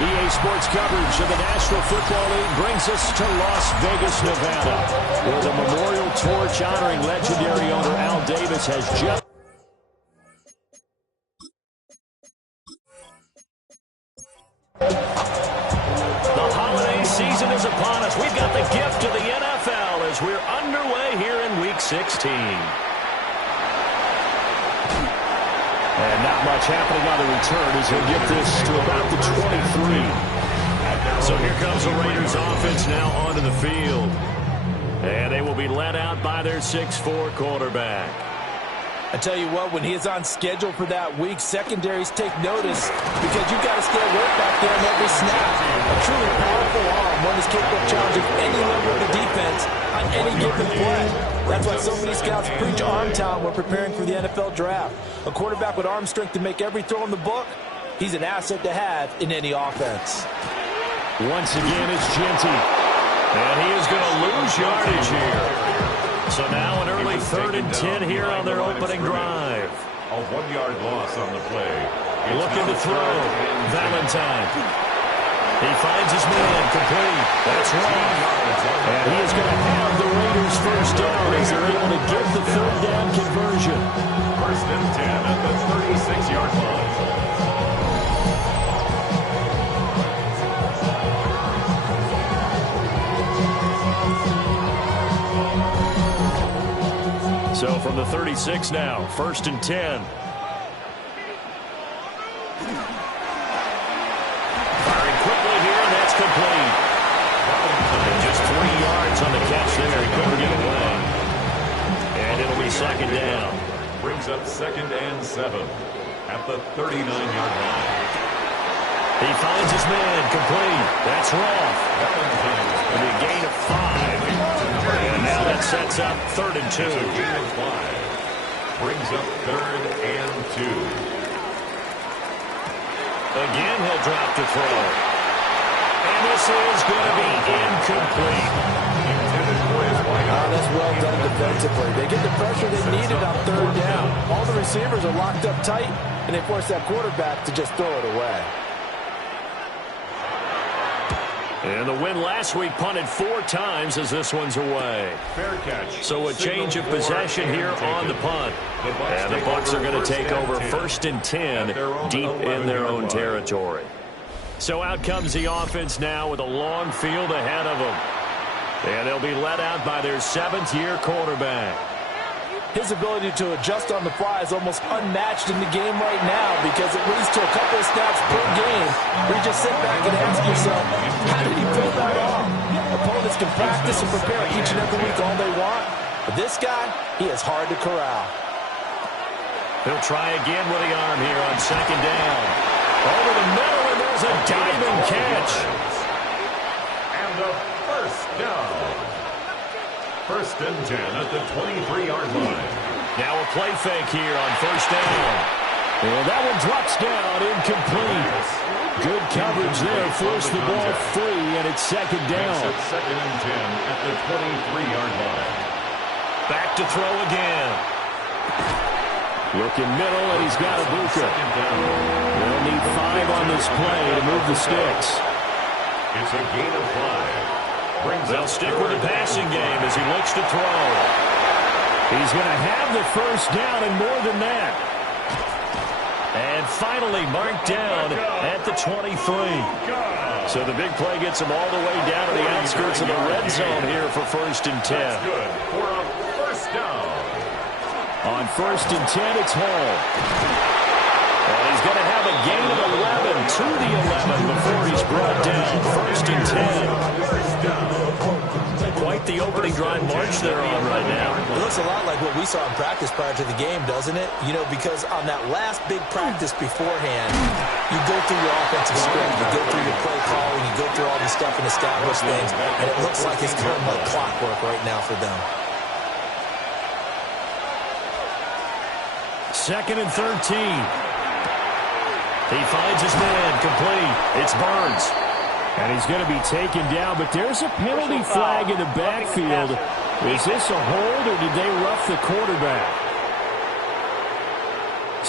EA Sports coverage of the National Football League brings us to Las Vegas, Nevada, where the memorial torch honoring legendary owner Al Davis has just... The holiday season is upon us. We've got the gift of the NFL as we're underway here in Week 16. And not much happening on the return as he'll get this to about the 23. So here comes the Raiders offense now onto the field. And they will be led out by their 6'4" quarterback. I tell you what, when he is on schedule for that week, secondaries take notice because you've got to stay alert back there on every snap. A truly powerful arm, one that's capable of challenging any level of the defense on any given play. That's why so many scouts preach arm talent when preparing for the NFL draft. A quarterback with arm strength to make every throw in the book, he's an asset to have in any offense. Once again, it's Genty. And he is going to lose yardage here. So now an early 3rd and 10 here on their opening drive. A 1-yard loss on the play. Looking to throw. Valentine. He finds his man complete. That's wrong. And he is going to have the Raiders first down as they're able to get the 3rd down conversion. 1st and 10 at the 36-yard line. So from the 36 now, 1st and 10. Firing quickly here, and that's complete. And just 3 yards on the catch there. He couldn't get away. And it'll be 2nd down. Brings up 2nd and 7 at the 39-yard line. He finds his man complete. That's Roth. It'll be a gain of 5. And now that sets up 3rd and 2. Brings up 3rd and 2. Again, he'll drop to throw. And this is going to be incomplete. That's well done defensively. They get the pressure they needed on 3rd down. All the receivers are locked up tight, and they force that quarterback to just throw it away. And the win last week punted 4 times as this one's away. Fair catch. So a change of possession here on the punt. And the Bucs are going to take over 1st and 10 deep in their own territory. So out comes the offense now with a long field ahead of them. And they'll be led out by their 7th-year quarterback. His ability to adjust on the fly is almost unmatched in the game right now because it leads to a couple of snaps per game where you just sit back and ask yourself, how did he pull that off? Opponents can practice and prepare each and every week all they want, but this guy, he is hard to corral. He'll try again with the arm here on 2nd down. Over the middle, and there's a diving catch. And a 1st down. 1st and 10 at the 23-yard line. Now a play fake here on 1st down. And that one drops down, incomplete. Good coverage there, forced the ball free, and it's 2nd down. 2nd and 10 at the 23-yard line. Back to throw again. Looking middle, and he's got a Buca. They'll need 5 on this play to move the sticks. It's a gain of 5. They'll stick with the passing game as he looks to throw. He's going to have the 1st down and more than that. And finally marked down at the 23. So the big play gets him all the way down to the outskirts of the red zone here for 1st and 10. That's good for a 1st down. On 1st and 10, it's Hall. And he's going to have a gain of 11 to the 11 before he's brought down. 1st and 10. Quite the opening drive march they're on right now. It looks a lot like what we saw in practice prior to the game, doesn't it? You know, because on that last big practice beforehand, you go through your offensive script, you go through your play calling, you go through all this stuff and establish things, and it looks like it's kind of like clockwork right now for them. 2nd and 13. He finds his man complete. It's Burns. And he's going to be taken down, but there's a penalty flag in the backfield. Is this a hold, or did they rough the quarterback?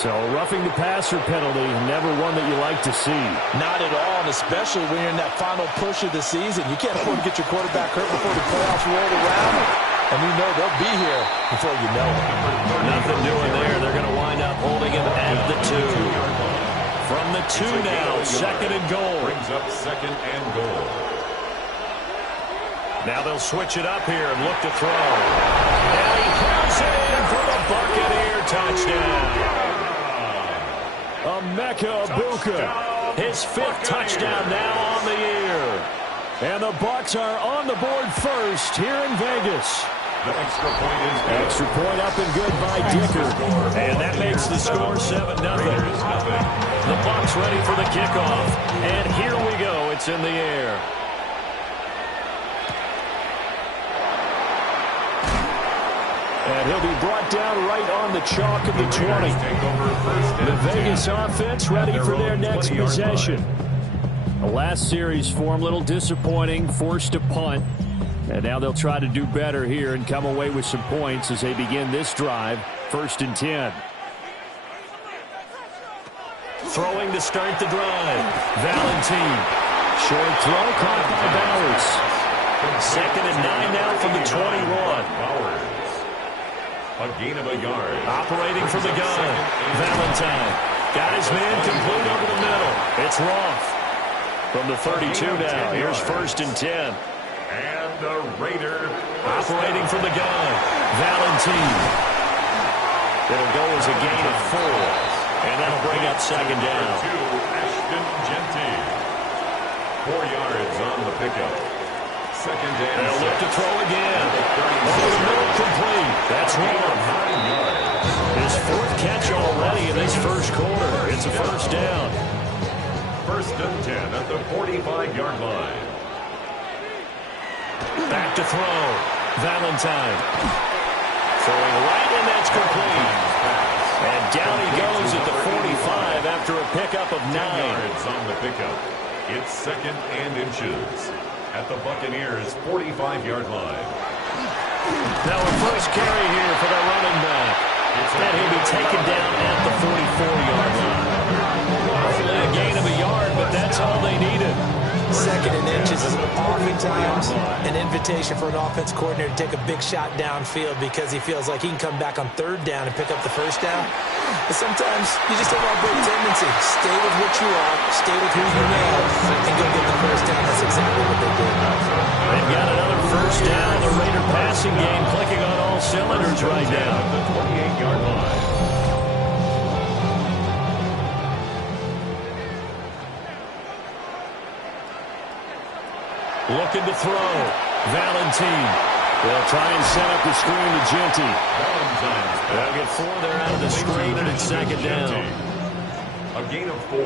So roughing the passer penalty, never one that you like to see. Not at all, and especially when you're in that final push of the season. You can't afford to get your quarterback hurt before the playoffs roll around. And we know they'll be here before you know it. Nothing doing there. They're going to wind up holding him at the 2. From the 2 now, second and goal. Brings up second and goal. Now they'll switch it up here and look to throw. And he pounds it in for the Buccaneer touchdown. Buca, his 5th touchdown now on the year. And the Bucs are on the board first here in Vegas. The extra point is good. Extra point up and good by Dicker. And that makes the score 7-0. The Bucs ready for the kickoff. And here we go. It's in the air. And he'll be brought down right on the chalk of the 20. The Vegas offense ready for their next possession. The last series for him, a little disappointing, forced a punt. And now they'll try to do better here and come away with some points as they begin this drive. 1st and 10. Throwing to start the drive. Valentine. Short throw caught by Bowers. 2nd and 9 now from the 21. Bowers. A gain of a yard. Operating from the gun. Valentine. Got his man complete over the middle. It's Roth. From the 32 now. Here's 1st and 10. And the Raider operating from the gun. Valentine. It'll go as a gain of 4. And that'll bring up 2nd down. Ashton Genty. 4 yards on the pickup. 2nd and they'll look to throw again. Over the middle, complete. That's 1. 9 yards. His 4th catch already in this first quarter. It's a 1st down. 1st and 10 at the 45-yard line. Back to throw. Valentine. Throwing right, and that's complete. And down he goes at the 45 after a pickup of 9. 10 yards on the pickup. It's 2nd and inches at the Buccaneers' 45-yard line. Now a first carry here for the running back. And he'll be taken down at the 44-yard line. Only a gain of a yard, but that's all they needed. 2nd and inches is oftentimes an invitation for an offense coordinator to take a big shot downfield because he feels like he can come back on 3rd down and pick up the 1st down. But sometimes you just don't want to break tendency. Stay with what you are, stay with who you know, and go get the 1st down. That's exactly what they did. They've got another 1st down. The Raider passing game clicking on all cylinders right now. The 28-yard line. Looking to throw. Valentine. They'll try and set up the screen to Genty. They'll get 4 there out of the screen, and it's 2nd down. A gain of 4.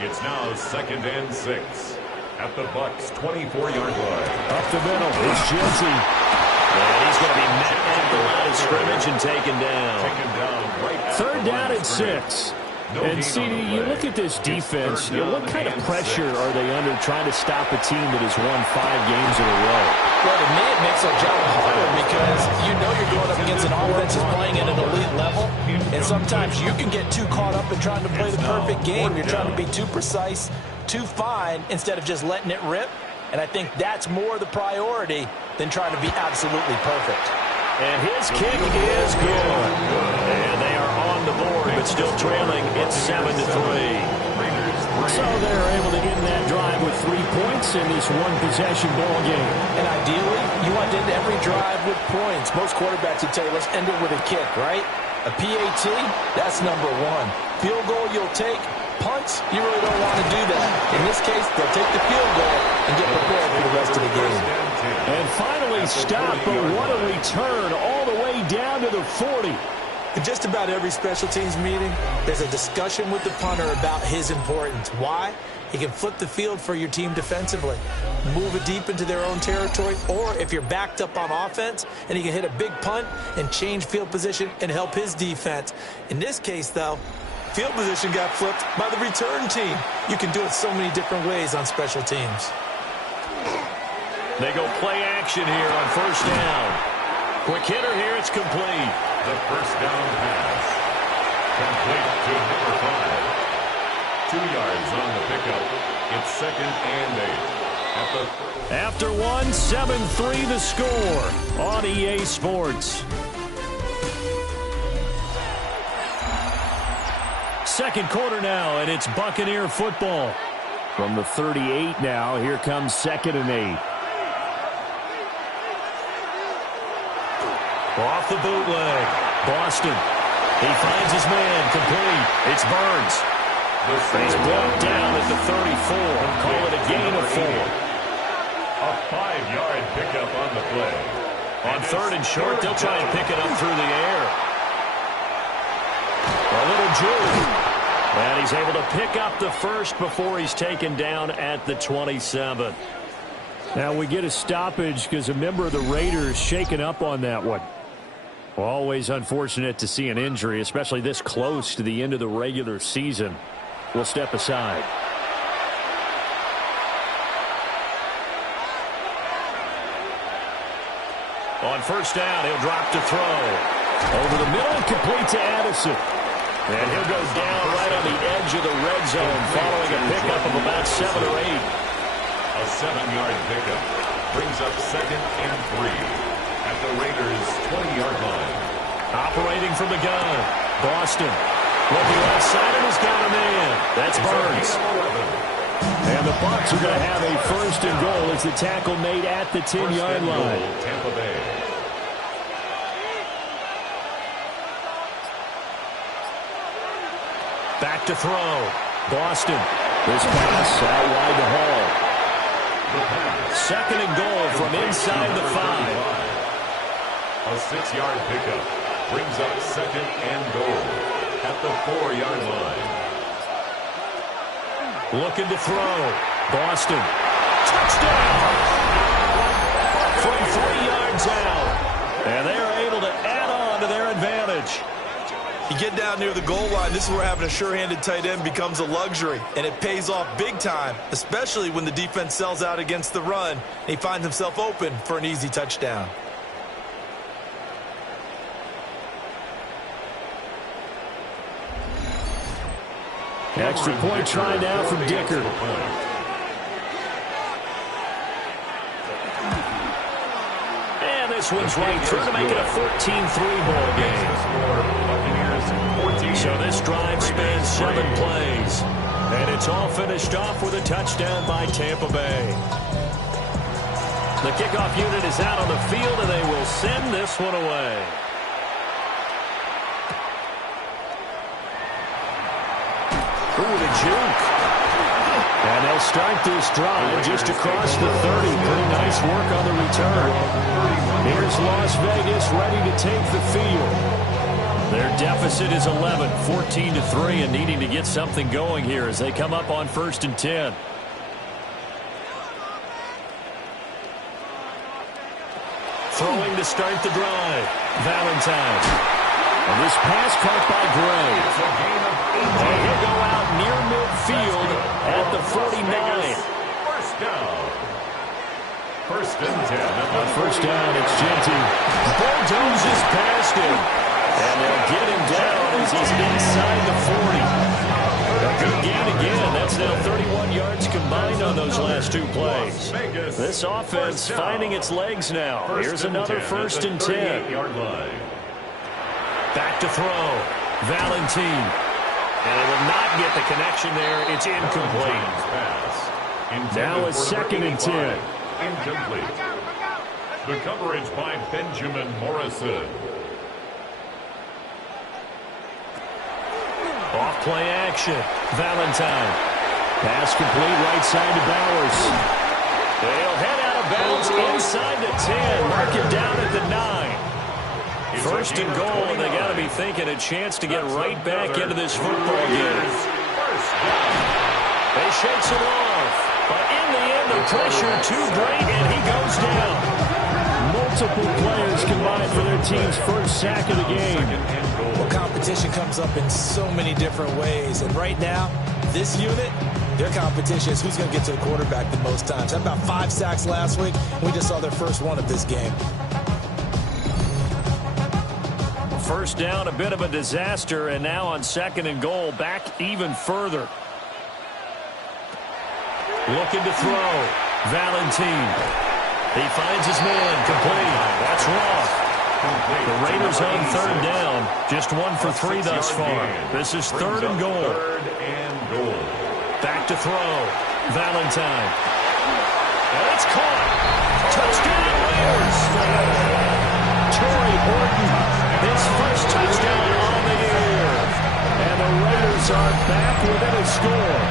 It's now 2nd and 6 at the Bucs' 24-yard line. Up the middle. It's Genty. And he's going to be met at the line of scrimmage and taken down. Right 3rd down at 6. And CD, you look at this defense, what kind of pressure are they under trying to stop a team that has won 5 games in a row? Well, to me, it makes our job harder because you know you're going up against an offense that's playing at an elite level, and sometimes you can get too caught up in trying to play the perfect game. You're trying to be too precise, too fine, instead of just letting it rip, and I think that's more the priority than trying to be absolutely perfect. And his kick is good. And they are on the board, but still trailing. It's 7-3. So they're able to end that drive with 3 points in this one-possession ball game. And ideally, you want to end every drive with points. Most quarterbacks would tell you, let's end it with a kick, right? A PAT, that's number 1. Field goal you'll take. Punts, you really don't want to do that. In this case, they'll take the field goal and get prepared for the rest of the game. And finally stopped, but what a return all the way down to the 40. In just about every special teams meeting, there's a discussion with the punter about his importance. Why? He can flip the field for your team defensively, move it deep into their own territory, or if you're backed up on offense, and he can hit a big punt and change field position and help his defense. In this case, though, field position got flipped by the return team. You can do it so many different ways on special teams. They go play action here on 1st down. Quick hitter here, it's complete. The 1st down pass. Complete to number 5. 2 yards on the pickup. It's 2nd and 8. After one, 7-3 the score on EA Sports. Second quarter now, and it's Buccaneer football. From the 38 now, here comes 2nd and 8. Off the bootleg. Boston. He finds his man. Complete. It's Burns. He's brought down at the 34. Call it a gain of 4. A 5-yard pickup on the play. On 3rd and short, they'll try and pick it up through the air. A little juke. And he's able to pick up the first before he's taken down at the 27. Now we get a stoppage because a member of the Raiders shaken up on that one. Always unfortunate to see an injury, especially this close to the end of the regular season. We'll step aside. On 1st down, he'll drop to throw. Over the middle, complete to Addison. And he'll go down right on the edge of the red zone following a pickup of about 7 or 8. A 7-yard pickup brings up 2nd and 3 at the Raiders' 20-yard line. Operating from the gun, Boston. Looking outside and has got a man. That's Burns. And the Bucs are going to have a 1st and goal as the tackle made at the 10-yard line. Tampa Bay. Back to throw. Boston. This pass out wide to Hall. 2nd and goal from inside the 5. A 6-yard pickup brings up 2nd and goal at the 4-yard line. Looking to throw. Boston. Touchdown! From 3 yards out. And they are able to add on to their advantage. You get down near the goal line, this is where having a sure-handed tight end becomes a luxury, and it pays off big time, especially when the defense sells out against the run, and he finds himself open for an easy touchdown. Extra point try now from Dicker. And this one's right through to make it a 14-3 ball game. So this drive spans 7 plays. And it's all finished off with a touchdown by Tampa Bay. The kickoff unit is out on the field, and they will send this one away. Ooh, the juke. And they'll start this drive just across the 30. Pretty nice work on the return. Here's Las Vegas ready to take the field. Their deficit is 11, 14-3, and needing to get something going here as they come up on 1st and 10. Throwing to start the drive. Valentine. And this pass caught by Gray. And he'll go out near midfield at the 49. First down. 1st and 10. On 1st down, it's Genty. Bulldozes past him. And they'll get him down as he's inside the 40. A good gain again. That's now 31 yards combined on those last 2 plays. This offense finding its legs now. Here's another 1st and 10. Back to throw. Valentine. And it will not get the connection there. It's incomplete. Now it's 2nd and 10. Incomplete. The coverage by Benjamin Morrison. Off play action. Valentine. Pass complete right side to Bowers. They'll head out of bounds inside the 10. Mark it down at the 9. 1st and goal, and they got to be thinking a chance to get right back into this football game. They shakes it off. But in the end, the pressure too great, and he goes down. Multiple players combined for their team's first sack of the game. Well, competition comes up in so many different ways. And right now, this unit, their competition is who's going to get to the quarterback the most times. Had about 5 sacks last week. We just saw their first one of this game. first down, a bit of a disaster, and now on 2nd and goal, back even further. Looking to throw. Valentine. He finds his man, complete. That's Roth. The Raiders on 3rd down. Just 1 for 3 thus far. This is 3rd and goal. Back to throw. Valentine. And it's caught. Touchdown Raiders. Torrey Horton, his first touchdown on the year. And the Raiders are back within a score.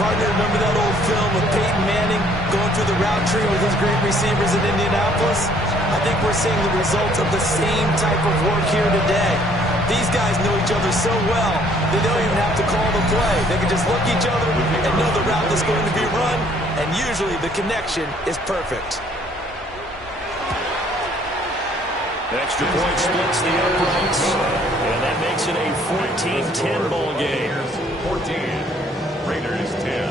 Partner, remember that old film with Peyton Manning going through the route tree with his great receivers in Indianapolis? I think we're seeing the results of the same type of work here today. These guys know each other so well, they don't even have to call the play. They can just look at each other and know the route that's going to be run, and usually the connection is perfect. Extra point splits the uprights, and that makes it a 14-10 ball game. 14. Raiders 10.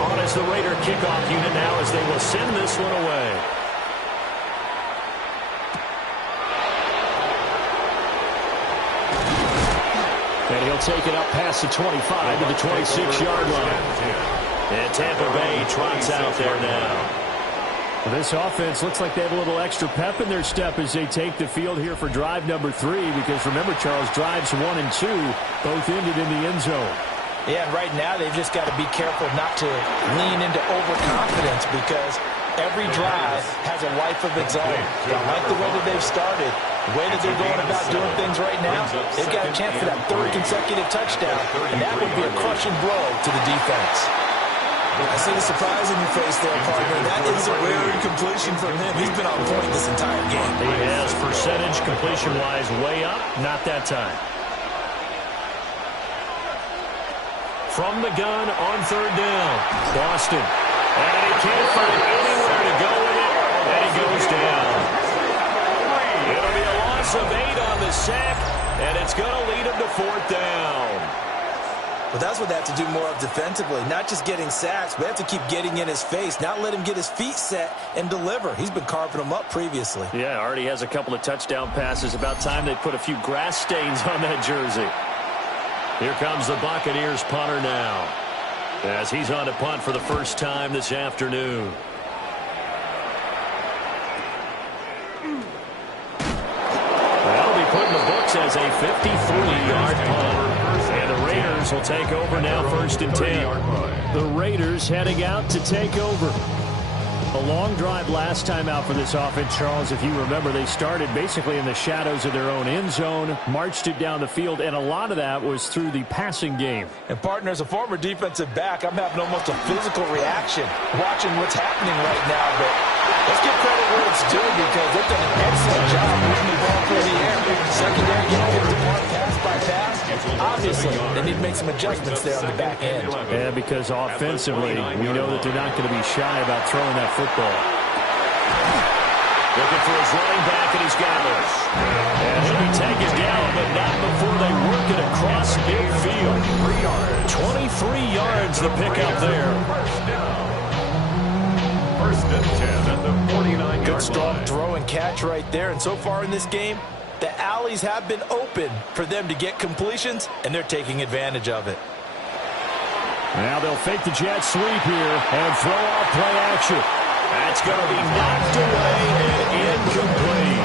On as the Raider kickoff unit now as they will send this one away. And he'll take it up past the 25 to the 26-yard line. And Tampa Bay trots out there now. Well, this offense looks like they have a little extra pep in their step as they take the field here for drive number 3, because remember, Charles, drives 1 and 2 both ended in the end zone. Yeah, and right now they've just got to be careful not to lean into overconfidence, because every drive has a life of its own. I like the way that they've started, the way that they're going about doing things right now. They've got a chance for that 3rd consecutive touchdown, and that would be a crushing blow to the defense. I see the surprise in your face there, partner. That is a rare incompletion from him. He's been on point this entire game. He has percentage completion-wise way up. Not that time. From the gun on 3rd down. Boston. And he can't find anywhere to go with it. And he goes down. It'll be a loss of 8 on the sack. And it's going to lead him to 4th down. But that's what they have to do more of defensively, not just getting sacks, but they have to keep getting in his face, not let him get his feet set and deliver. He's been carving them up previously. Yeah, already has a couple of touchdown passes. About time they put a few grass stains on that jersey. Here comes the Buccaneers punter now, as he's on to punt for the first time this afternoon. That'll be put in the books as a 53-yard punt. And the Raiders will take over now, 1st and 10. The Raiders heading out to take over. A long drive last time out for this offense, Charles. If you remember, they started basically in the shadows of their own end zone, marched it down the field, and a lot of that was through the passing game. And, partner, as a former defensive back, I'm having almost a physical reaction watching what's happening right now. But let's give credit where it's due, because they've done an excellent job moving the ball through the air. Secondary getting picked apart pass by pass. Obviously, they need to make some adjustments there on the back end. Yeah, because offensively, we know that they're not going to be shy about throwing that football. Looking for his running back, and he's got it. And he'll be taken down, but not before they work it across midfield. 23 yards the pickup there. First and 10 at the 49-yard line. Good strong throw and catch right there. And so far in this game, the alleys have been open for them to get completions, and they're taking advantage of it. Now they'll fake the jet sweep here and throw off play action. That's going to be knocked away and incomplete.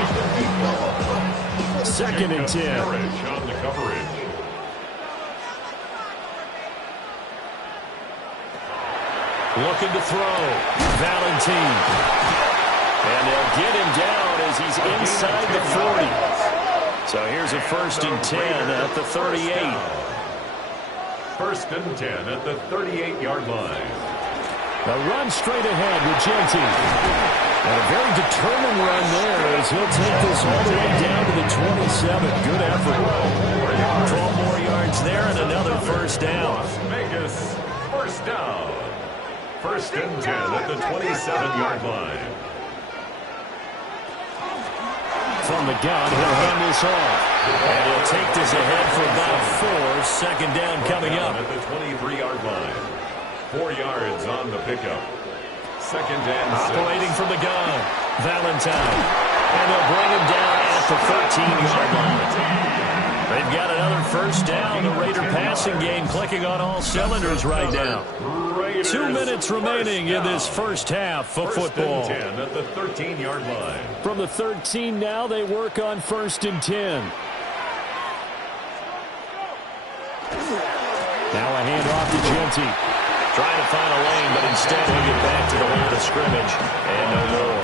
2nd and 10. On the coverage. Looking to throw. Valentine. And they'll get him down as he's inside the 40. So here's a 1st and 10 at the 38. 1st and 10 at the 38-yard line. A run straight ahead with Genty. And a very determined run there as he'll take this all the way down to the 27. Good effort. 12 more yards there and another 1st down. Las Vegas, 1st down. 1st and 10 at the 27-yard line. From the gun, he'll hand this off. And he'll take this ahead for about 4. 2nd down coming up. At the 23-yard line. 4 yards on the pickup. Second and 6. Operating from the gun, Valentine. And they'll bring him down at the 13-yard line. They've got another first down. The Raider passing game clicking on all cylinders right now. 2 minutes remaining in this first half of football. First and 10 at the 13-yard line. From the 13 now, they work on 1st and 10. Now a handoff to Genty. Trying to find a lane, but instead he'll get back to the line of scrimmage. And no more.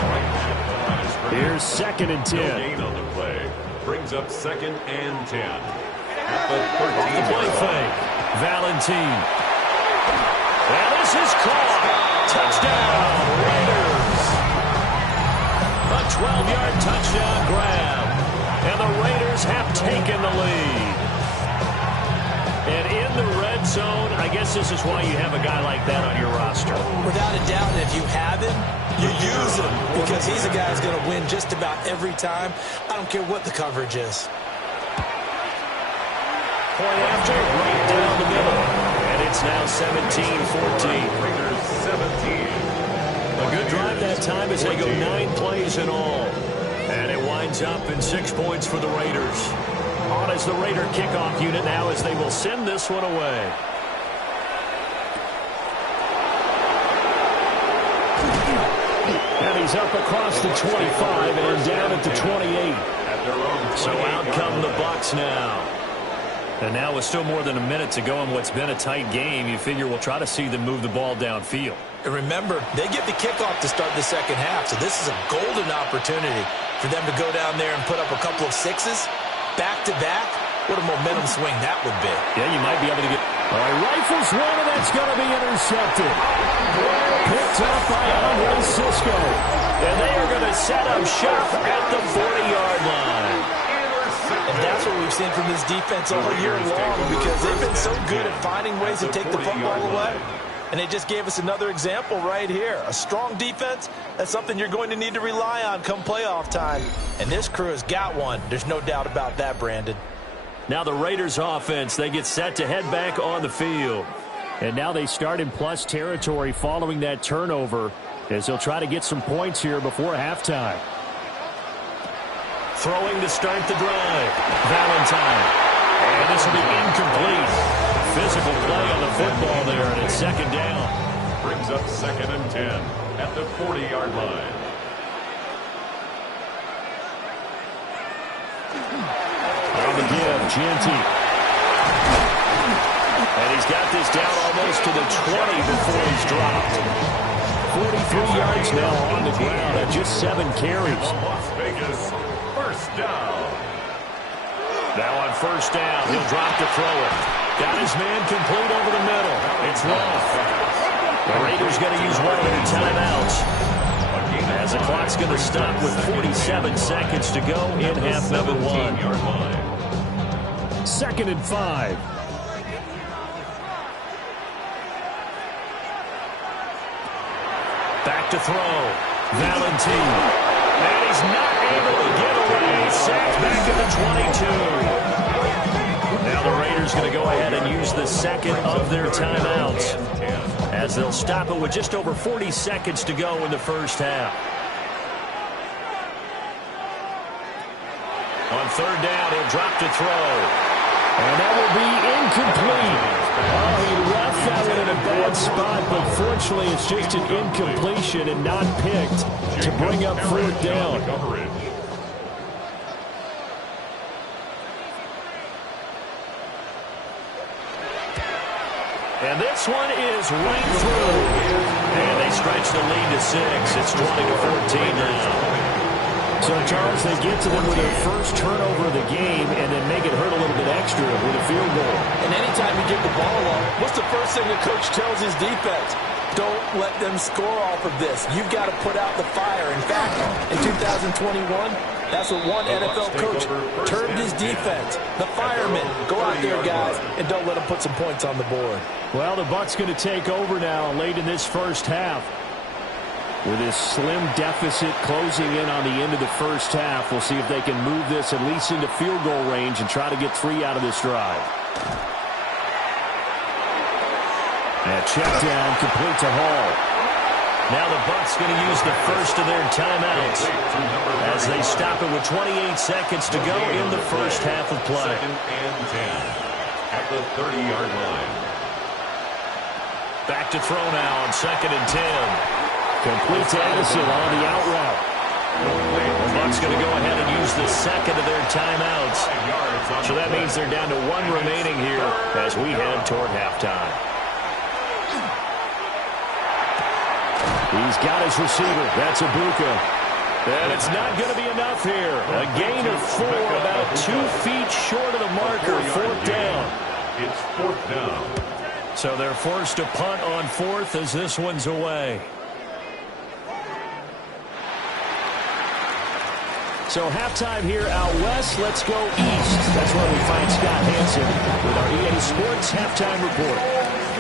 Here's 2nd and 10. No gain on the play. Brings up 2nd and 10. At the 13 play fake. Valentine. And this is caught. Touchdown, Raiders. A 12-yard touchdown grab. And the Raiders have taken the lead. And in the red zone, I guess this is why you have a guy like that on your roster. Without a doubt, if you have him, you use him because he's a guy who's going to win just about every time. I don't care what the coverage is. Point after, right down the middle. And it's now 17-14. Raiders 17. A good drive that time as they go 9 plays in all. And it winds up in 6 points for the Raiders. On as the Raider kickoff unit now as they will send this one away. And he's up across the 25 and down at the 28. So out come the Bucs now. And now with still more than a minute to go in what's been a tight game, you figure we'll try to see them move the ball downfield. And remember, they get the kickoff to start the second half, so this is a golden opportunity for them to go down there and put up a couple of sixes back-to-back. What a momentum swing that would be. Yeah, you might be able to get... All right, rifles one, and that's going to be intercepted. Picked up by Andre Cisco. And they are going to set up shop at the 40-yard line. And that's what we've seen from this defense all year long because they've been so good at finding ways to take the football away. And they just gave us another example right here. A strong defense, that's something you're going to need to rely on come playoff time. And this crew has got one. There's no doubt about that, Brandon. Now the Raiders offense, they get set to head back on the field. And now they start in plus territory following that turnover as they'll try to get some points here before halftime. Throwing to start the drive. Valentine. And this will be incomplete. Physical play on the football there, and it's 2nd down. Brings up 2nd and 10 at the 40-yard line. On the give, Genty. And he's got this down almost to the 20 before he's dropped. 43 yards now on the ground at just 7 carries. Las Vegas, first down. Now on 1st down, he'll drop to throw it. Got his man complete over the middle. It's Roth. The Raiders going to use one of their timeouts. As the clock's going to stop with 47 seconds to go in half number 1. 2nd and 5. Back to throw. Valentine. And he's not able to get away. Sacked back at the 22. Now the Raiders going to go ahead and use the second of their timeouts as they'll stop it with just over 40 seconds to go in the first half. On 3rd down, he'll drop to throw. And that will be incomplete. Oh, he left that one in a bad spot, but fortunately it's just an incompletion and not picked to bring up 4th down. And this one is right through. And they stretch the lead to 6. It's 20-14 now. So, Charles, they get to them with their first turnover of the game and then make it hurt a little bit extra with a field goal. And anytime you give the ball up, what's the first thing the coach tells his defense? Don't let them score off of this. You've got to put out the fire. In fact, in 2021, that's what one NFL coach termed his defense. The firemen. Go out there, guys, and don't let them put some points on the board. Well, the Bucs going to take over now late in this first half. With this slim deficit closing in on the end of the first half, we'll see if they can move this at least into field goal range and try to get 3 out of this drive. And check down complete to Hall. Now the Bucs going to use the first of their timeouts as they stop it with 28 seconds to go in the first half of play. 2nd and 10 at the 30-yard line. Back to throw now on 2nd and 10. Complete to Edison on the out route. The Bucs going to go ahead and use the second of their timeouts. So that means they're down to 1 remaining here as we head toward halftime. He's got his receiver. That's Ibuka. And it's not going to be enough here. A gain of 4, about 2 feet short of the marker. 4th down. It's 4th down. So they're forced to punt on 4th as this one's away. So halftime here out west. Let's go east. That's where we find Scott Hansen with our EA Sports halftime report.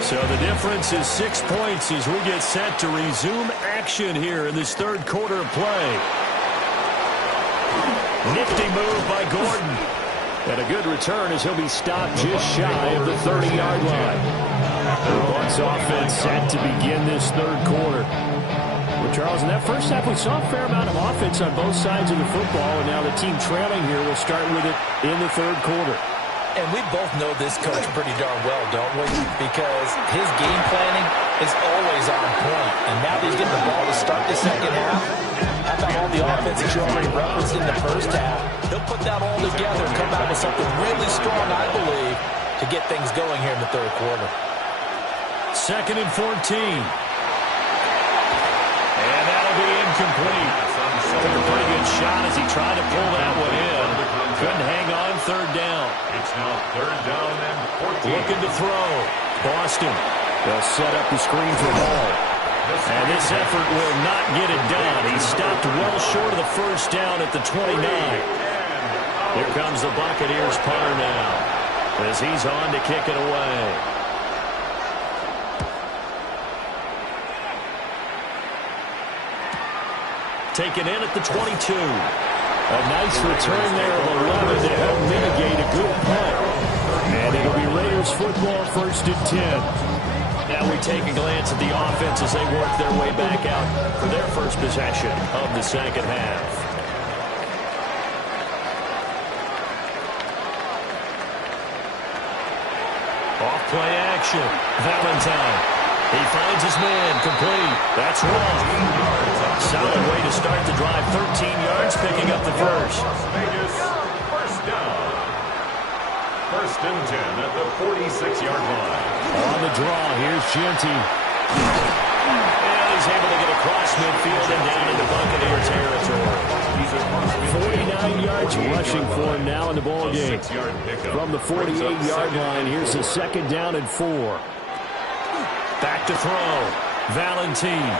So the difference is 6 points as we get set to resume action here in this third quarter of play. Nifty move by Gordon. And a good return as he'll be stopped just shy of the 30-yard line. The Bucs offense set to begin this third quarter. Well, Charles, in that first half, we saw a fair amount of offense on both sides of the football, and now the team trailing here will start with it in the third quarter. And we both know this coach pretty darn well, don't we? Because his game planning is always on point. And now that he's getting the ball to start the second half, how about all the offense that you already referenced in the first half? He'll put that all together and come out with something really strong, I believe, to get things going here in the third quarter. 2nd and 14. And that'll be incomplete. Took a pretty good shot as he tried to pull that one in. Couldn't hang on 3rd down. It's now 3rd down and 14. Looking to throw. Boston. They'll set up the screen for Ball. And this effort will not get it done. He stopped well short of the first down at the 29. Here comes the Buccaneers punter now as he's on to kick it away. Taken in at the 22. A nice return there of 11 to help mitigate a good punt. And it'll be Raiders football 1st and 10. Now we take a glance at the offense as they work their way back out for their first possession of the second half. Off play action. Valentine. He finds his man, complete. That's wrong. Solid way to start the drive. 13 yards, picking up the first. Vegas, first down. 1st and 10 at the 46-yard line. On the draw, here's Genty. And he's able to get across midfield and down into Buccaneer territory. 49 yards rushing for him now in the ball game. From the 48-yard line, here's the 2nd down and 4. Back to throw. Valentine.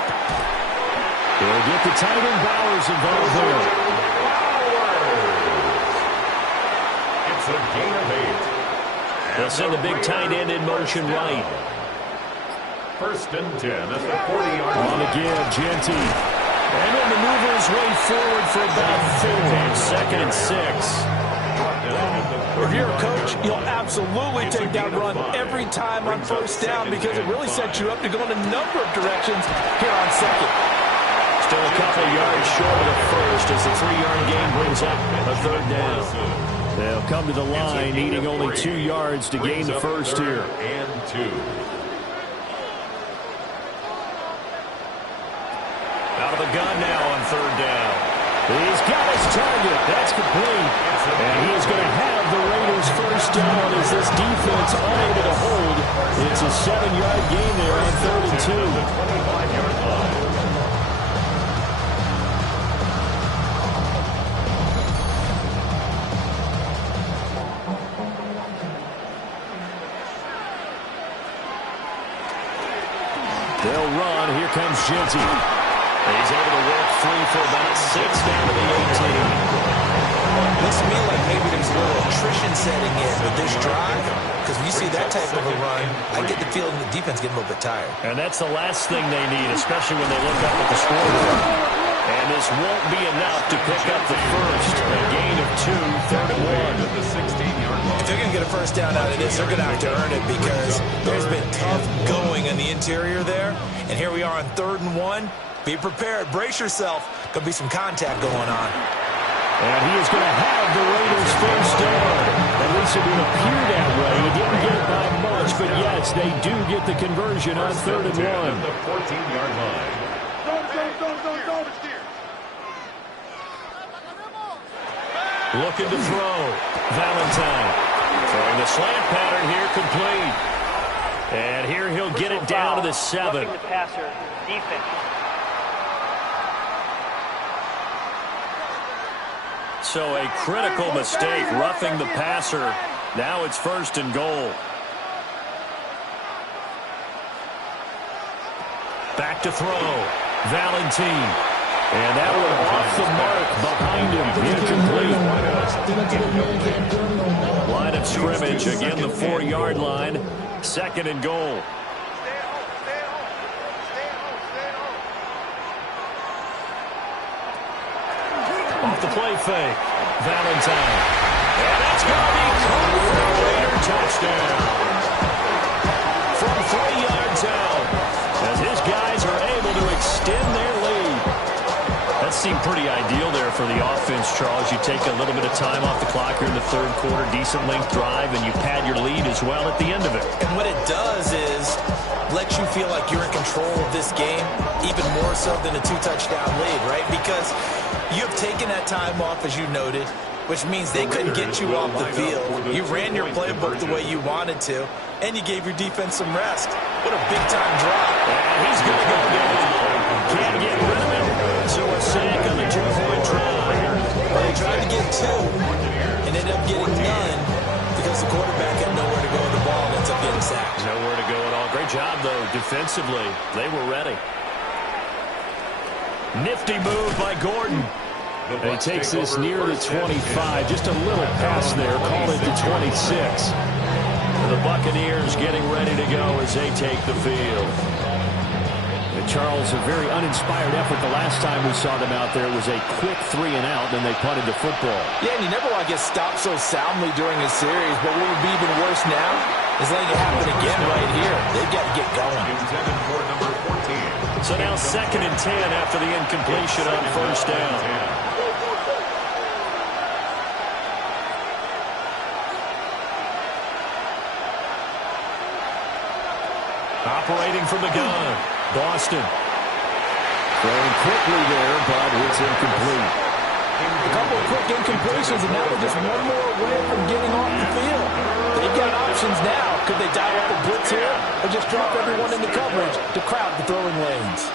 He'll get the tight end Bowers involved there. It's a gain of 8. They'll send the big tight end in motion right. 1st and 10 at the 40-yard line. On the give, Genty. And he'll maneuver his way forward for about 4. 2nd and 6. If you're a coach, you'll absolutely take that run every time on first down because it really sets you up to go in a number of directions here on second. Still a couple of yards short of the first as the 3-yard gain brings up a 3rd down. They'll come to the line needing only 2 yards to gain the first here. And 2. Out of the gun now on 3rd down. He's got his target. That's complete. And he's going to have the Raiders first down as this defense unable to hold. It's a 7-yard gain there on 3rd and 2. 25-yard line. They'll run. Here comes Genty. He's able to work free for about 6 down to the 18. Looks to me like maybe there's a little attrition setting in with this drive. Because when you see that type of a run, I get the feeling the defense getting a little bit tired. And that's the last thing they need, especially when they look up at the scoreboard. And this won't be enough to pick up the first. A gain of 2, 3rd and 1. At the 16-yard line. If they're going to get a first down out of this, they're going to have to earn it because there's been tough going in the interior there. And here we are on 3rd and 1. Be prepared. Brace yourself. Going to be some contact going on. And he is going to have the Raiders first down. At least it would appear that way. He didn't get it by much, but yes, they do get the conversion on 3rd and 1. The 14-yard line. Looking to throw. Valentine. Throwing the slant pattern here, complete. And here he'll get it down to the 7. The passer, defense. So a critical mistake, roughing the passer. Now it's 1st and goal. Back to throw. Valentine. And that one off the mark behind him. Incomplete. Line of scrimmage, again the 4-yard line. 2nd and goal. Off the play fake. Valentine. And that's going to be caught for a Raider touchdown. From 3 yards out. As his guys are able to extend their lead. That seemed pretty ideal there for the offense, Charles. You take a little bit of time off the clock here in the 3rd quarter, decent length drive, and you pad your lead as well at the end of it. And what it does is lets you feel like you're in control of this game, even more so than a 2-touchdown lead, right? Because you have taken that time off, as you noted, which means they couldn't get you off the field. You ran your playbook the way you wanted to, and you gave your defense some rest. What a big-time drop. And he's going to go down. Can't get rid of him. So a sack on the 2-point try. Well, they tried to get 2 and ended up getting none because the quarterback had nowhere to go with the ball and ends up getting sacked. Nowhere to go at all. Great job, though, defensively. They were ready. Nifty move by Gordon. And he takes this near the 25. Just a little pass there. Call it the 26. The Buccaneers getting ready to go as they take the field. And Charles, a very uninspired effort the last time we saw them out there. It was a quick 3 and out, then they punted the football. Yeah, and you never want to get stopped so soundly during a series, but what would be even worse now is letting it happen again right here. They've got to get going. So now 2nd and 10 after the incompletion on 1st down. Operating from the gun. Boston. Throwing quickly there, but it's incomplete. A couple of quick incompletions, and now they're just one more away from getting off the field. They've got options now. Could they dial up a blitz here, or just drop everyone into coverage to crowd the throwing lanes?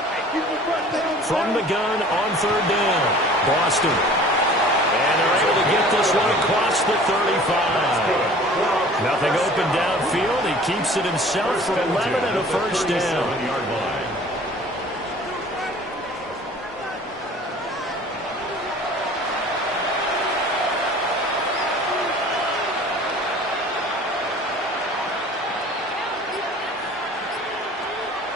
From the gun on 3rd down. Boston. And they're able to get this one across the 35. Nothing open downfield. He keeps it himself for 11 and a 1st down.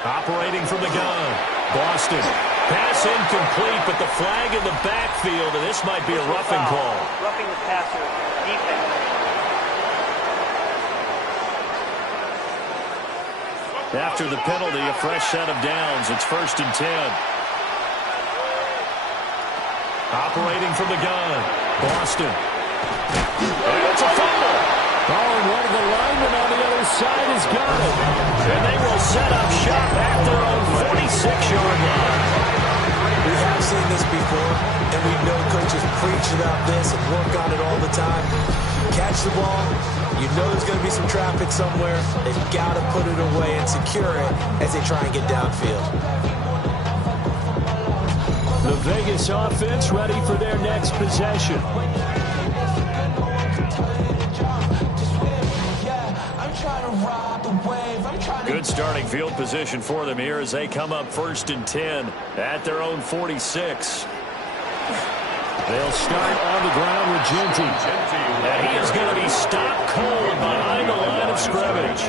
Operating from the gun. Boston. Pass incomplete, but the flag in the backfield, and this might be a roughing call. Roughing the passer, defense. After the penalty, a fresh set of downs. It's 1st and 10. Operating from the gun. Boston. And it's a fumble. Oh, and one of the linemen on the other side has got it. And they will set up shop at their own 46-yard line. We have seen this before, and we know coaches preach about this and work on it all the time. Catch the ball. You know there's going to be some traffic somewhere. They've got to put it away and secure it as they try and get downfield. The Vegas offense ready for their next possession. Good starting field position for them here as they come up 1st and 10 at their own 46. They'll start on the ground with Genty. And he is going to be stopped cold behind the line of scrimmage.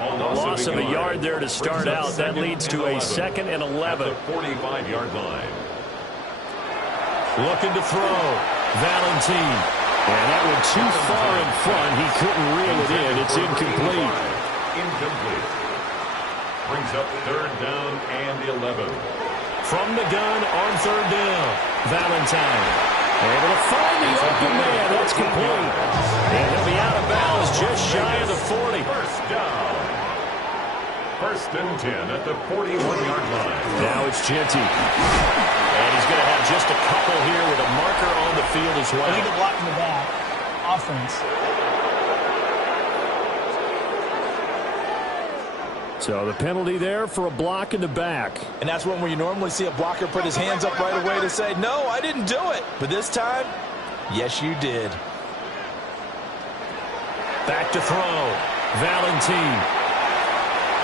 A loss of a yard there to start out. That leads to a 2nd and 11. 45-yard line. Looking to throw. Valentine. And that one too far in front. He couldn't reel it in. It's incomplete. Incomplete. Brings up third down and 11. From the gun on third down, Valentine. Able to find the open man. That's complete. And he'll be out of bounds just shy of the 40. First down. First and 10 at the 41-yard line. Now it's Genty. And he's going to have just a couple here with a marker on the field as well. They need to block in the back. Offense. So the penalty there for a block in the back. And that's one where you normally see a blocker put his hands up right away to say, no, I didn't do it. But this time, yes, you did. Back to throw. Valentine.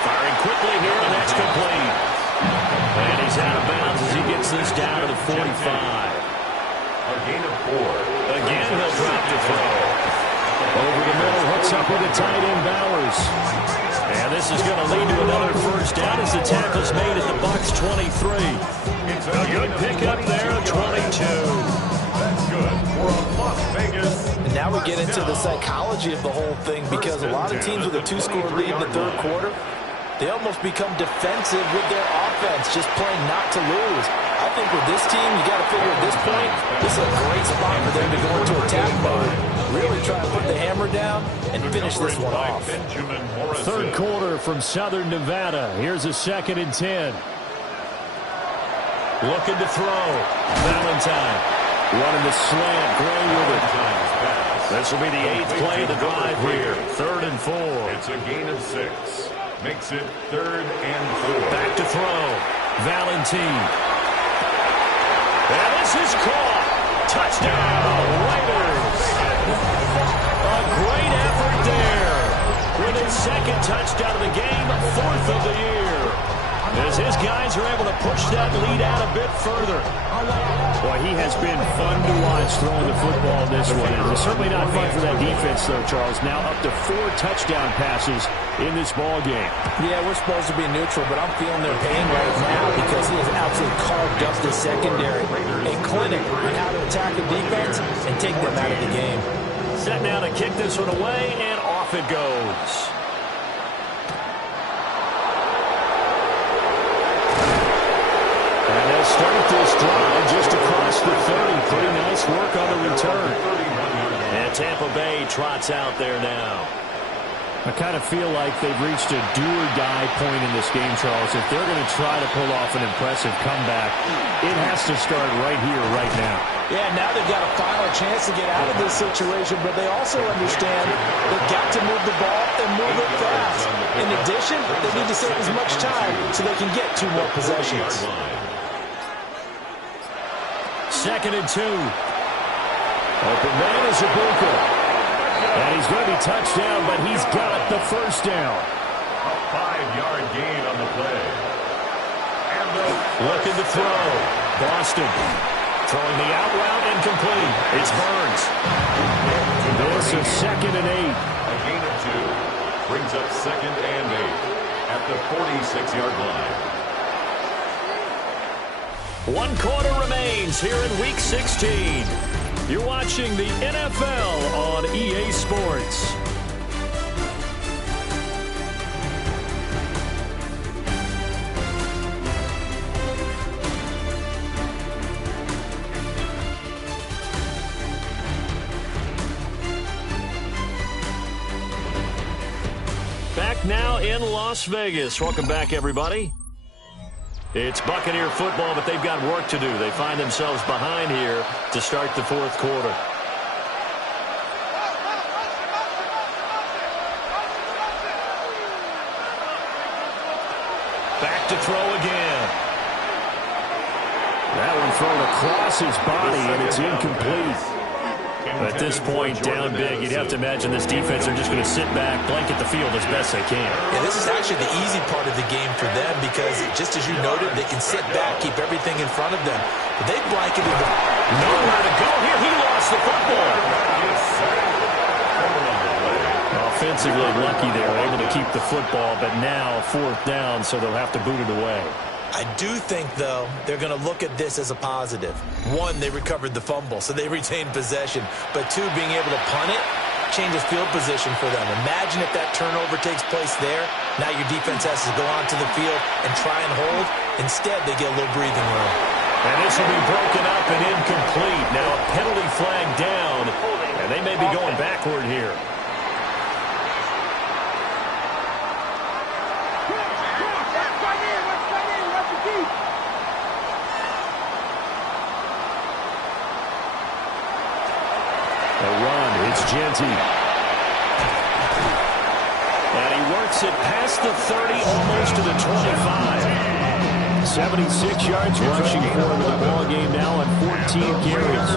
Firing quickly here, and that's complete. And he's out of bounds as he gets this down to the 45. A gain of 4. Again, he'll drop the throw. Over the middle, hooks up with the tight end, Bowers. And this is going to lead to another first down as the tackle's made at the Bucs 23. A good pickup there, 22. That's good for a Las Vegas. And now we get into the psychology of the whole thing, because a lot of teams with a 2-score lead in the third quarter, they almost become defensive with their offense, just playing not to lose. I think with this team, you got to figure at this point, this is a great spot for them to go into attack mode. Really try to put the hammer down and finish this one off. Third quarter from Southern Nevada. Here's a 2nd and 10. Looking to throw. Valentine. Running the slant. Gray with it. This will be the 8th play of the drive here. 3rd and 4. It's a gain of 6. Makes it 3rd and 4. Back to throw. Valentine. And this is caught. Touchdown, Raiders. A great effort there. With his 2nd touchdown of the game, 4th of the year. As his guys are able to push that lead out a bit further. Boy, he has been fun to watch throwing the football in this one. It's certainly not fun for that defense, though, Charles. Now up to 4 touchdown passes in this ball game. Yeah, we're supposed to be neutral, but I'm feeling their pain right now because he has absolutely carved up the secondary. A clinic on how to attack a defense and take them out of the game. Set now to kick this one away, and off it goes. And they'll start this drive just across the 30. Pretty nice work on the return. And Tampa Bay trots out there now. I kind of feel like they've reached a do-or-die point in this game, Charles. If they're going to try to pull off an impressive comeback, it has to start right here, right now. Yeah, now they've got a final chance to get out of this situation, but they also understand they've got to move the ball and move it fast. In addition, they need to save as much time so they can get 2 more possessions. 2nd and 2. Open man is Ibuka. And he's going to be touched down, but he's got the first down. A 5-yard gain on the play. And looking to throw. Boston throwing the out route incomplete. It's Burns. This is 2nd and 8. A gain of 2. Brings up 2nd and 8 at the 46-yard line. 1 quarter remains here in Week 16. You're watching the NFL on EA Sports. Back now in Las Vegas. Welcome back, everybody. It's Buccaneer football, but they've got work to do. They find themselves behind here to start the 4th quarter. Back to throw again. That one thrown across his body, and it's incomplete. At this point, down big, you'd have to imagine this defense are just going to sit back, blanket the field as best they can. Yeah, this is actually the easy part of the game for them because, just as you noted, they can sit back, keep everything in front of them. But they blanketed the... Nowhere to go here. He lost the football. Offensively lucky they were able to keep the football, but now 4th down, so they'll have to boot it away. I do think, though, they're going to look at this as a positive. One, they recovered the fumble, so they retained possession. But two, being able to punt it changes field position for them. Imagine if that turnover takes place there. Now your defense has to go onto the field and try and hold. Instead, they get a little breathing room. And this will be broken up and incomplete. Now a penalty flag down, and they may be going backward here. It's Genty. And he works it past the 30, almost to the 25. 76 yards rushing for him in the ball game now on 14 carries.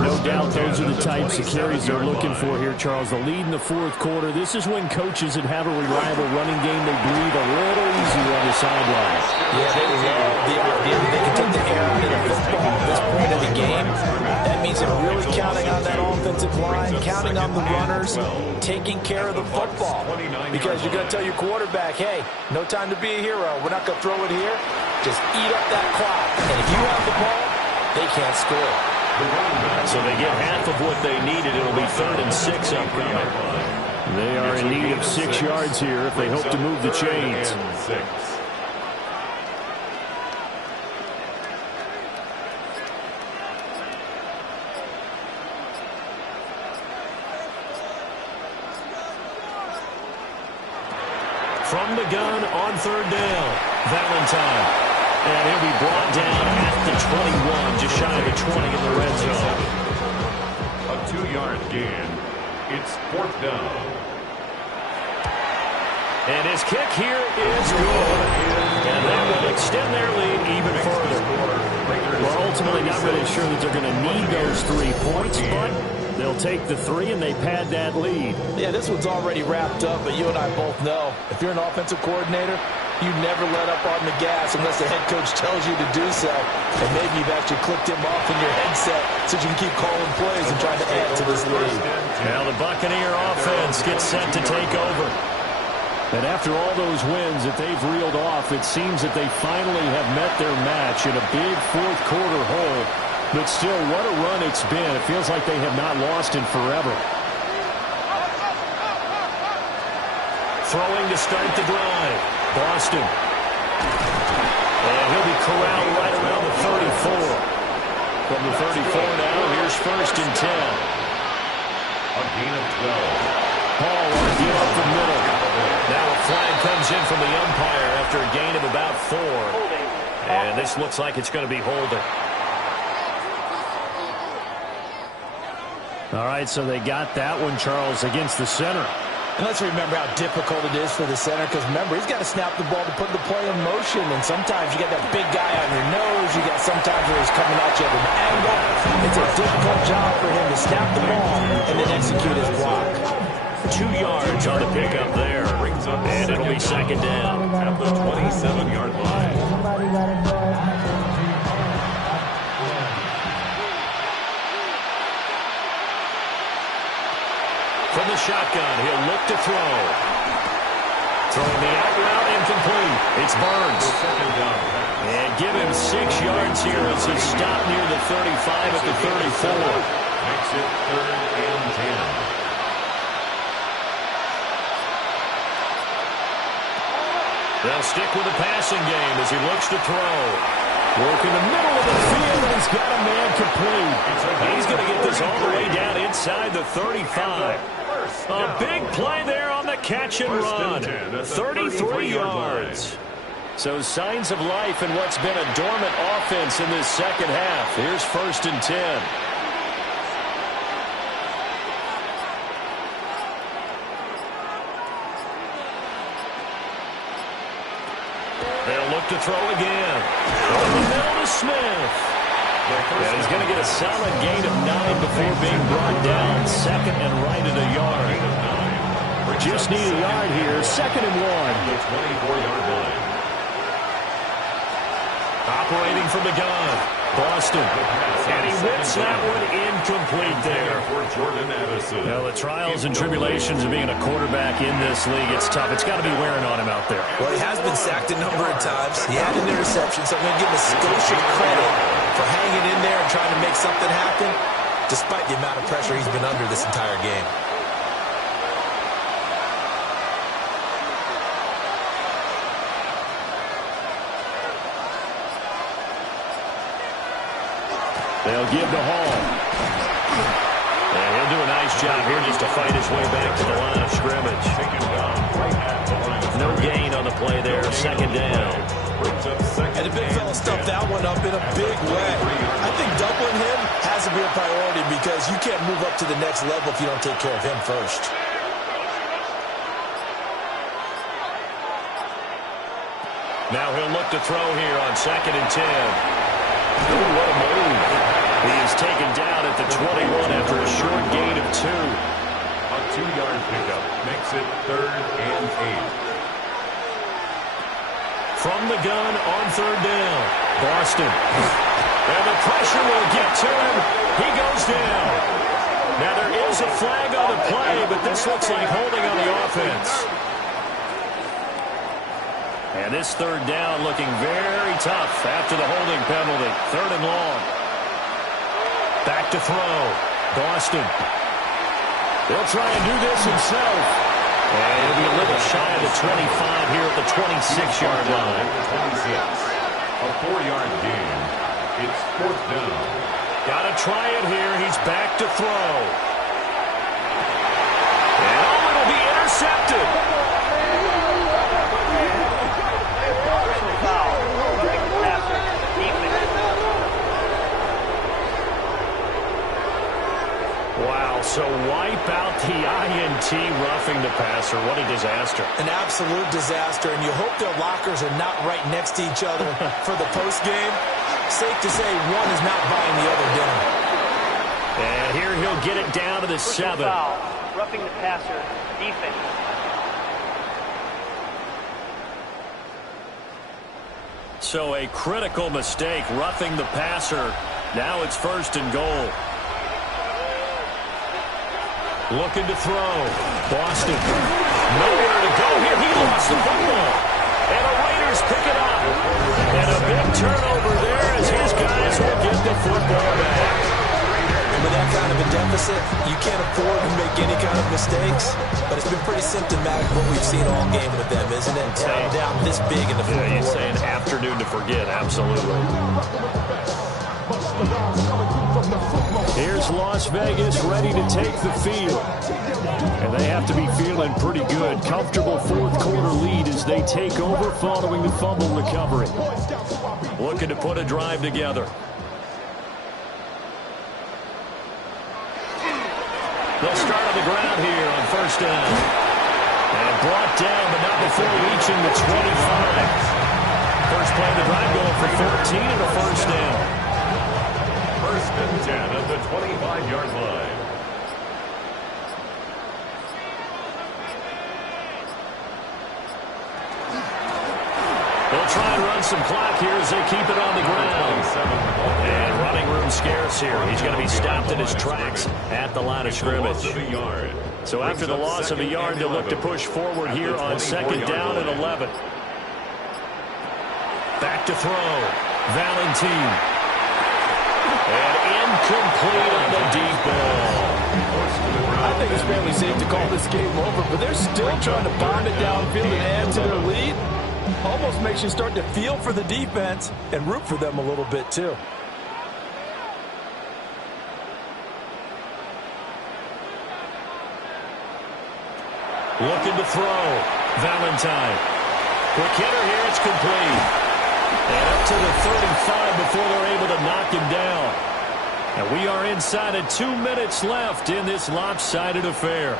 No doubt those are the types of carries they're looking for here, Charles. The lead in the fourth quarter. This is when coaches that have a reliable running game, they breathe a little easier on the sideline. Yeah, they love the idea that they can take the air out of the football at this point of the game. That means they're really counting on that offensive line, counting on the runners, taking care of the football. Because you're going to tell your quarterback, hey, no time to be a hero. We're not going to throw it here. Just eat up that clock. And if you have the ball, they can't score. So they get half of what they needed. It'll be 3rd and 6 upcoming. They are in need of 6 yards here if they hope to move the chains. From the gun on 3rd down, Valentine. And he'll be brought down at the 21, just shy of the 20 in the red zone. A 2-yard gain. It's 4th down. And his kick here is good. And that will extend their lead even further. We're ultimately not really sure that they're going to need those 3 points, but they'll take the 3 and they pad that lead. Yeah, this one's already wrapped up, but you and I both know if you're an offensive coordinator, you never let up on the gas unless the head coach tells you to do so. And maybe you've actually clicked him off in your headset so you can keep calling plays and trying to add to this lead. Now the Buccaneer offense gets set to take over. And after all those wins that they've reeled off, it seems that they finally have met their match in a big fourth quarter hole. But still, what a run it's been. It feels like they have not lost in forever. Throwing to start the drive. Boston. And he'll be corralled right around the 34. From the 34 now, here's 1st and 10. A gain of 12. Hall on a deal up the middle. Now a flag comes in from the umpire after a gain of about 4. And this looks like it's going to be holding. All right, so they got that one, Charles, against the center. And let's remember how difficult it is for the center, because remember, he's got to snap the ball to put the play in motion, and sometimes you get that big guy on your nose, you got sometimes where he's coming at you at an angle. It's a difficult job for him to snap the ball and then execute his block. 2 yards on the pickup there, and it'll be 2nd down. At the 27-yard line. From the shotgun, he'll look to throw. Throwing the out route, incomplete. It's Burns. And give him 6 yards here as he stopped near the 35 at the 34. Makes it 3rd and 10. They'll stick with the passing game as he looks to throw. Work in the middle of the field, and he's got a man complete. He's going to get this all the way down inside the 35. A big play there on the catch and run. 33 yards. So signs of life in what's been a dormant offense in this second half. Here's 1st and 10. They'll look to throw again. From the middle to Smith. And he's going to get a solid gain of 9 before being brought down. 2nd and right at a yard. Just need a yard here. 2nd and 1. The 24-yard line. Operating from the gun, Boston. And he whips that one incomplete there. Well, the trials and tribulations of being a quarterback in this league, it's tough. It's got to be wearing on him out there. Well, he has been sacked a number of times. He had an interception, so I'm going to give him a skosh of credit for hanging in there and trying to make something happen, despite the amount of pressure he's been under this entire game. They'll give to Hall. And he'll do a nice job here just to fight his way back to the line of scrimmage. No gain on the play there. Second down. And the big fella stuffed that one up in a big way. I think doubling him has to be a priority because you can't move up to the next level if you don't take care of him first. Now he'll look to throw here on 2nd and 10. Ooh, what a move. He is taken down at the 21 after a short gain of 2. A 2-yard pickup makes it 3rd and 8. From the gun on 3rd down, Boston. And the pressure will get to him. He goes down. Now there is a flag on the play, but this looks like holding on the offense. And this 3rd down looking very tough after the holding penalty. 3rd and long. Back to throw. Boston. They'll try and do this himself. And it'll be a little shy of the 25 here at the 26-yard line. 26. A 4-yard gain. It's 4th down. Got to try it here. He's back to throw. And it'll be intercepted. Wow, so wipe out the INT roughing the passer. What a disaster. An absolute disaster, and you hope their lockers are not right next to each other for the postgame. Safe to say one is not buying the other dinner. And here he'll get it down to the 7. Roughing the passer, defense. So a critical mistake, roughing the passer. Now it's 1st and goal. Looking to throw. Boston. Nowhere to go here. He lost the football. And the Raiders pick it up. And a big turnover there as his guys will get the football back. With that kind of a deficit, you can't afford to make any kind of mistakes. But it's been pretty symptomatic of what we've seen all game with them, isn't it? Down this big in the fourth quarter. You'd say an afternoon to forget, absolutely. Here's Las Vegas ready to take the field. And they have to be feeling pretty good. Comfortable 4th quarter lead as they take over following the fumble recovery. Looking to put a drive together. They'll start on the ground here on 1st down. And brought down, but not before reaching the 25. First play of the drive going for 14 and a 1st down. 1st and 10 at the 25-yard line. They'll try and run some clock here as they keep it on the ground. And running room scarce here. He's going to be stopped in his tracks at the line of scrimmage. So after the loss of a yard, they'll look to push forward here on 2nd down and 11. Back to throw. Valentine. And incomplete on the deep ball. I think it's fairly safe to call this game over, but they're still trying to pound it downfield and add to their lead. Almost makes you start to feel for the defense and root for them a little bit, too. Looking to throw. Valentine. Quick hitter here. It's complete. And up to the 35 before they're able to knock him down. And we are inside of 2 minutes left in this lopsided affair.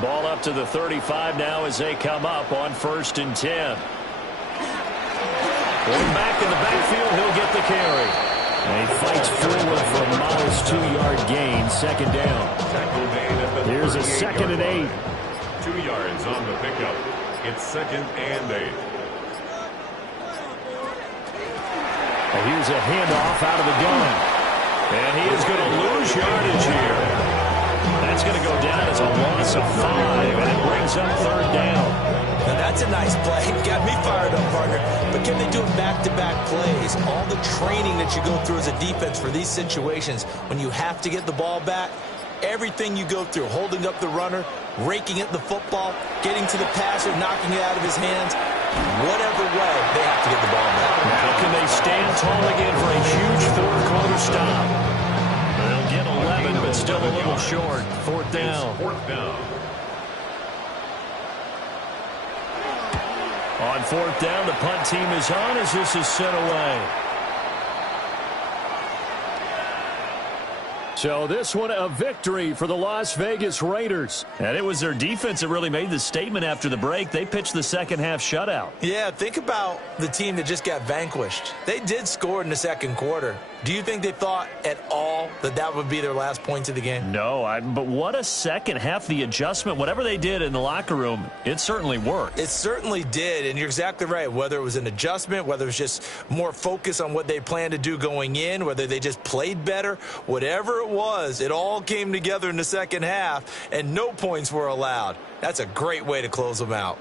Ball up to the 35 now as they come up on 1st and 10. Going back in the backfield, he'll get the carry. And he fights forward for a modest 2-yard gain, 2nd down. Here's a 2nd and 8. 2 yards on the pickup. It's 2nd and 8. And here's a handoff out of the gun. And he is going to lose yardage here. That's going to go down as a loss of 5, and it brings up 3rd down. Now that's a nice play. Got me fired up, partner. But can they do it back-to-back plays? All the training that you go through as a defense for these situations, when you have to get the ball back, everything you go through, holding up the runner, raking at the football, getting to the passer, knocking it out of his hands, whatever way, they have to get the ball back. Now can they stand tall again for a huge 4th-quarter stop? They'll get 11, but still a little short. 4th down. 4th down. On 4th down, the punt team is on as this is sent away. So this one a victory for the Las Vegas Raiders. And it was their defense that really made the statement after the break. They pitched the second-half shutout. Yeah, think about the team that just got vanquished. They did score in the 2nd quarter. Do you think they thought at all that that would be their last points of the game? No, but what a second half. The adjustment, whatever they did in the locker room, it certainly worked. It certainly did, and you're exactly right. Whether it was an adjustment, whether it was just more focus on what they planned to do going in, whether they just played better, whatever it was, it all came together in the 2nd half, and no points were allowed. That's a great way to close them out.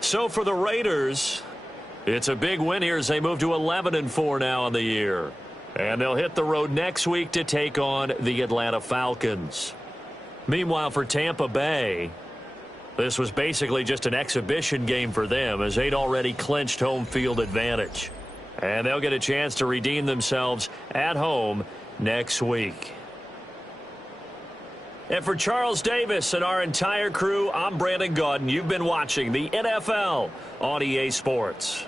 So for the Raiders, it's a big win here as they move to 11-4 now on the year. And they'll hit the road next week to take on the Atlanta Falcons. Meanwhile, for Tampa Bay, this was basically just an exhibition game for them as they'd already clinched home field advantage. And they'll get a chance to redeem themselves at home next week. And for Charles Davis and our entire crew, I'm Brandon Gaudin. You've been watching the NFL on EA Sports.